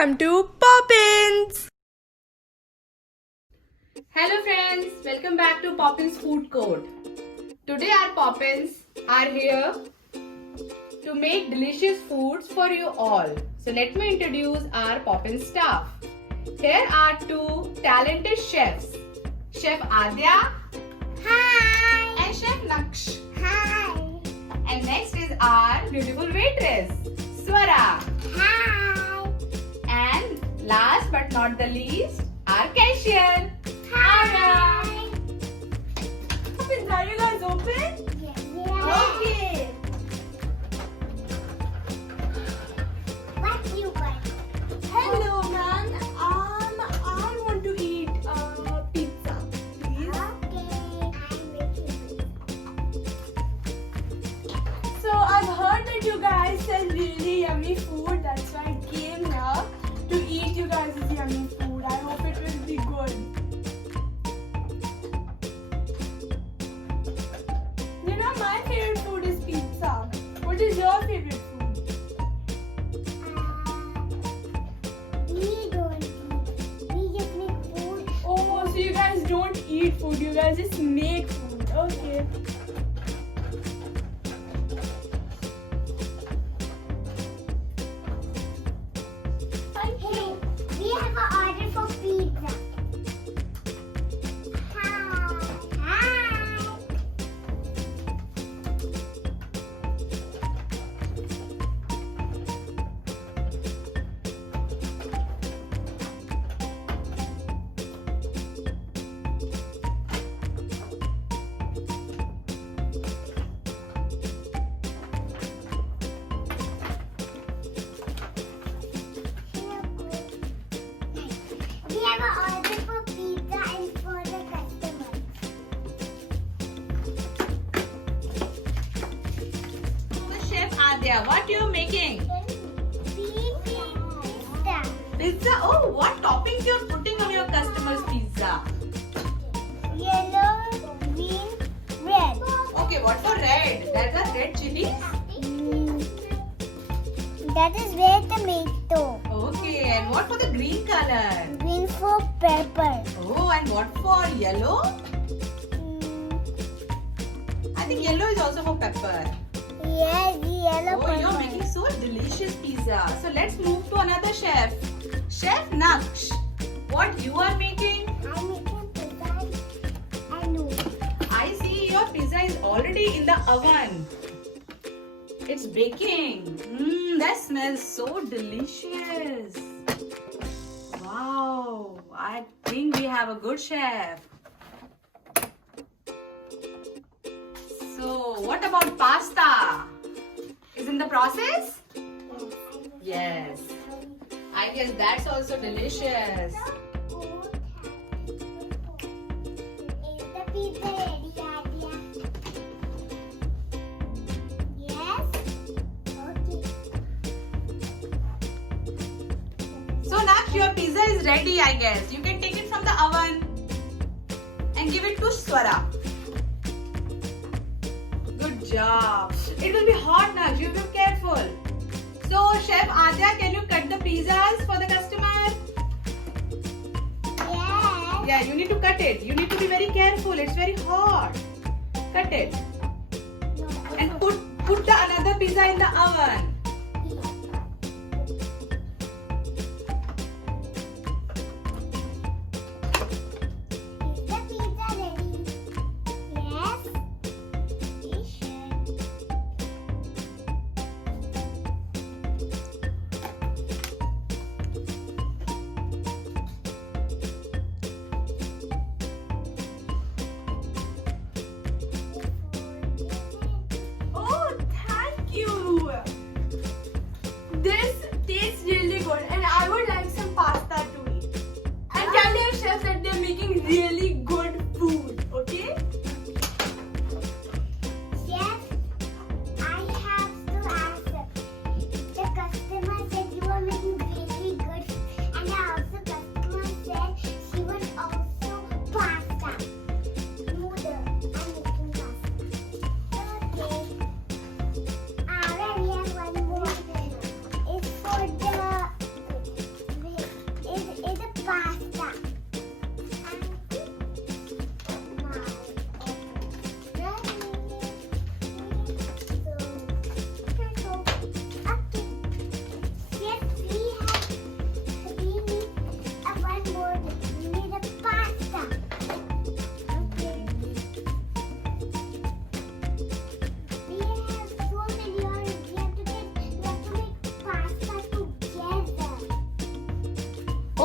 welcome to Poppins! Hello friends, welcome back to Poppins Food Court. Today our Poppins are here to make delicious foods for you all. So let me introduce our Poppins staff. Here are two talented chefs, Chef Adya. Hi! And Chef Naksh. Hi! And next is our beautiful waitress, Swara. Hi! And last but not the least, our cashier, Anna. Poppins, are you guys open? Yeah. Okay. What you want? Hello, man. I want to eat pizza, please. Okay. I'm making So I've heard that you guys sell really yummy food. That's why I came here to eat you guys' yummy food. I hope it will be good. You know, my favorite food is pizza. What is your favorite food? We don't eat. We just make food. Oh, so you guys don't eat food. You guys just make food. Okay. Thank Hey, you. we have an order for pizza. Hi! Hi! We have an order for pizza and for the customers. So Chef Adya, what you making? Pizza. Pizza? Oh, what toppings you're putting on your customer's pizza? Yellow, green, red. Okay, what for red? That's a red chili? That is red tomato. Okay, and what for the green color? Green for pepper. Oh, and what for yellow? I think yellow is also for pepper. Yes, yellow Oh, pepper. you're making so delicious pizza. So let's move to another chef. Chef Naksh, what you are making? I'm making pizza and noodles. I see your pizza is already in the oven. It's baking. That smells so delicious. Wow, I think we have a good chef. So, what about pasta? Is in the process? Yes. I guess that's also delicious. Is the pizza ready, Adya? Yes? Okay. So Naksh, your pizza is ready, I guess. You can take it from the oven and give it to Swara. Good job. It will be hot, Naksh. You be careful. So Chef Adya, can you cut the pizzas for the customer? Yes. Yeah, you need to cut it. You need to be very careful. It's very hot. Cut it and put the another pizza in the oven. Is the pizza ready? Yes. We should. Oh, thank you.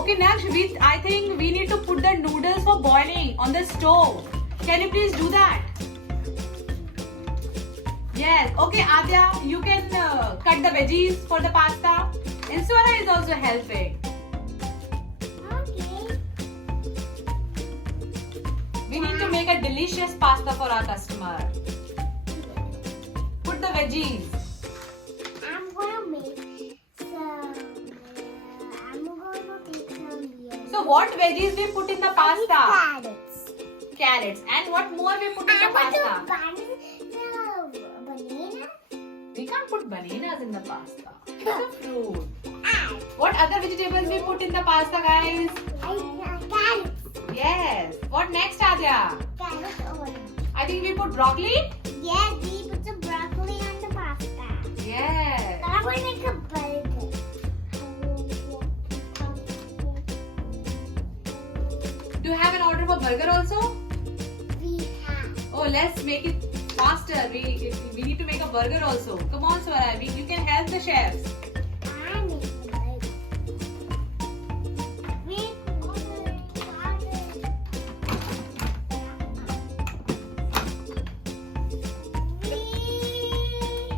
Okay, Naksh, I think we need to put the noodles for boiling on the stove. Can you please do that? Yes. Okay, Adya, you can cut the veggies for the pasta. And Swara is also helping. Okay. We need to make a delicious pasta for our customer. Put the veggies. I'm gonna make some. I'm gonna take some. So what veggies we put in the pasta? Carrots. Carrots. And what more we put in the pasta? Banana. We can't put bananas in the pasta. It's a fruit. And What other vegetables we put in the pasta, guys? carrots. Yes. What next, Adya? Carrots over. I think we put broccoli. Yes, we put some broccoli on the pasta. Yes. I'm going to make a burger. Do you have an order for burger also? We have. Oh, let's make it faster. We need to make a burger also. Come on, Swara. You can help the chefs. I make the burger. We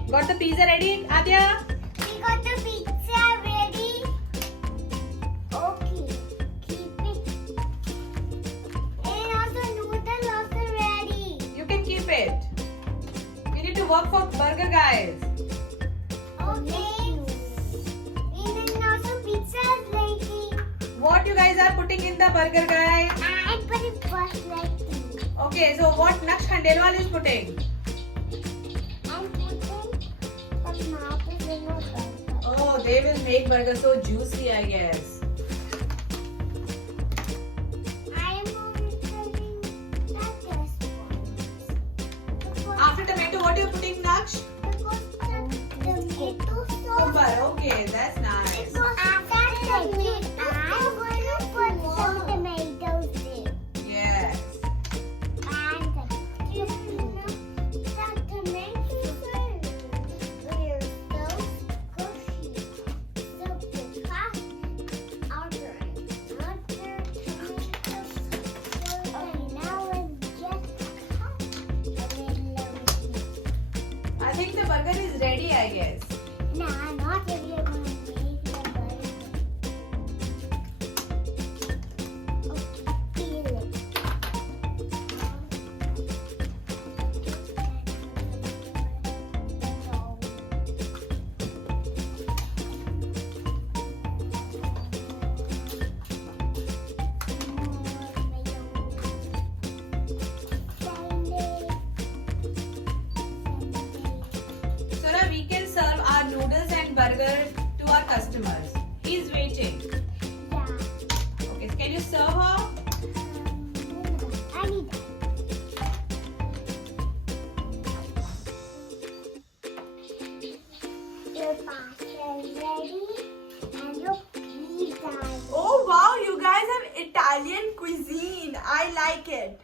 Got the pizza ready, Adya? We got the pizza ready. Okay, keep it. And also noodles also ready. You can keep it. We need to work for burger, guys. Okay. And then also pizza is ready. What you guys are putting in the burger, guys? I put it first ready. Okay, so what Naksh Khandelwal is putting? I'm putting tomatoes in the burger. Oh, they will make burger so juicy, I guess. I'm putting that this one. After tomato, what are you putting, Naksh? Tomato sauce. Cucumber. Okay, that's nice. After tomato, I'm going to put some tomatoes in. Yes. And the tomatoes were so squishy. So the fast outer tomatoes. Okay, now it's just cut a little everything. I think the burger is ready, I guess. Nah, not really. I'm gonna make the burger. Okay, peel it. So now we can serve our noodles and burger to our customers. He's waiting. Yeah. Okay, so can you serve her? I need that. Your pasta is ready and your pizza is Oh wow, you guys have Italian cuisine. I like it.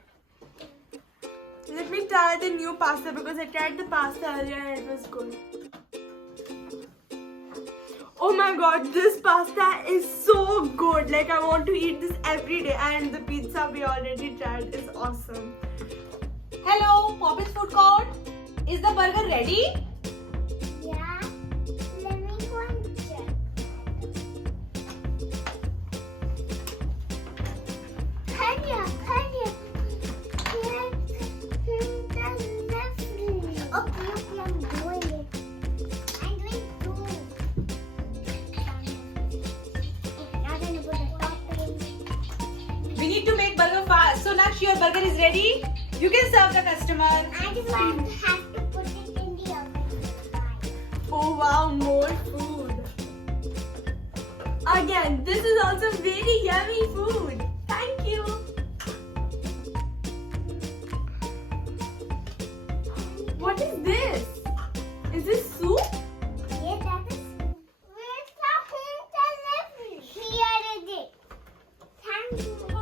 Let me try the new pasta because I tried the pasta earlier and it was good. Oh my god, this pasta is so good. Like I want to eat this every day, and the pizza we already tried is awesome. Hello, Poppy's Food Court. Is the burger ready? yeah. Let me go and check. Hurry up, hurry up. Okay, I'm doing it. I'm doing two. Okay, now I'm gonna put the topping. We need to make burger fast. So Naksh, your burger is ready. You can serve the customer. I just want to have to put it in the oven. Oh wow, more food. Again, this is also very yummy food. Thank you. What is this? Is this soup? Yes, that is. Where's the home delivery? Here it is. Thank you.